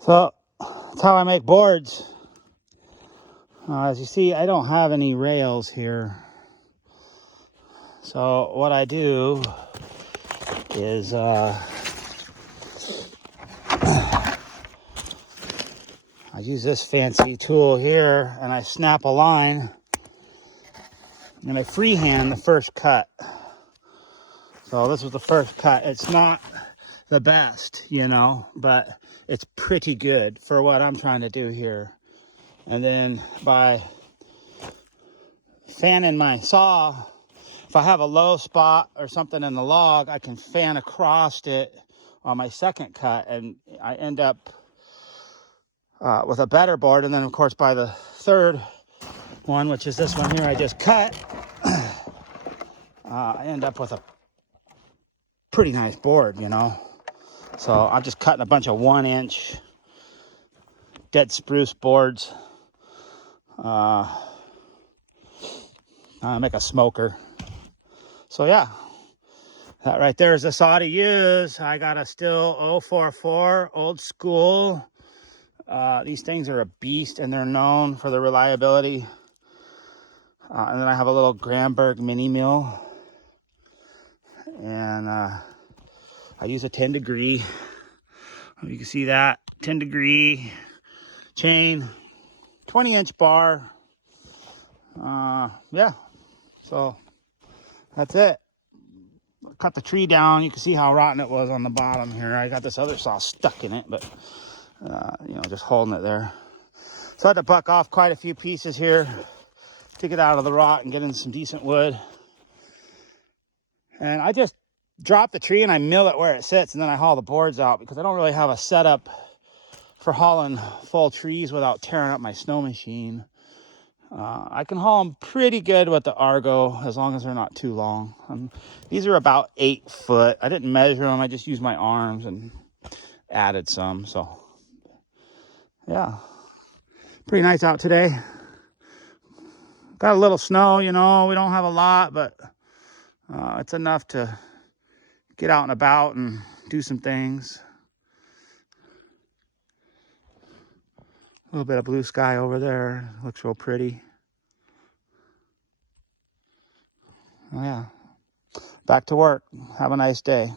So that's how I make boards. As you see, I don't have any rails here. So what I do is I use this fancy tool here, and I snap a line, and I freehand the first cut. So this was the first cut. It's not the best, you know, but it's pretty good for what I'm trying to do here. And then by fanning my saw, if I have a low spot or something in the log, I can fan across it on my second cut, and I end up with a better board. And then of course by the third one, which is this one here I just cut, I end up with a pretty nice board, you know. So I'm just cutting a bunch of 1-inch dead spruce boards. I make a smoker. So yeah, that right there is the saw to use. I got a Stihl 044 old school. These things are a beast, and they're known for their reliability. And then I have a little Gramberg mini mill, and I use a 10 degree. You can see that 10 degree chain, 20-inch bar. Yeah, so that's it. Cut the tree down. You can see how rotten it was on the bottom here. I got this other saw stuck in it, but you know, just holding it there. So I had to buck off quite a few pieces here to get out of the rot and get in some decent wood. And I just drop the tree and I mill it where it sits, and then I haul the boards out because I don't really have a setup for hauling full trees without tearing up my snow machine. I can haul them pretty good with the Argo as long as they're not too long. These are about 8 foot. I didn't measure them. I just used my arms and added some. So yeah, pretty nice out today. Got a little snow, you know. We don't have a lot, but it's enough to get out and about and do some things. A little bit of blue sky over there. Looks real pretty. Oh, yeah. Back to work. Have a nice day.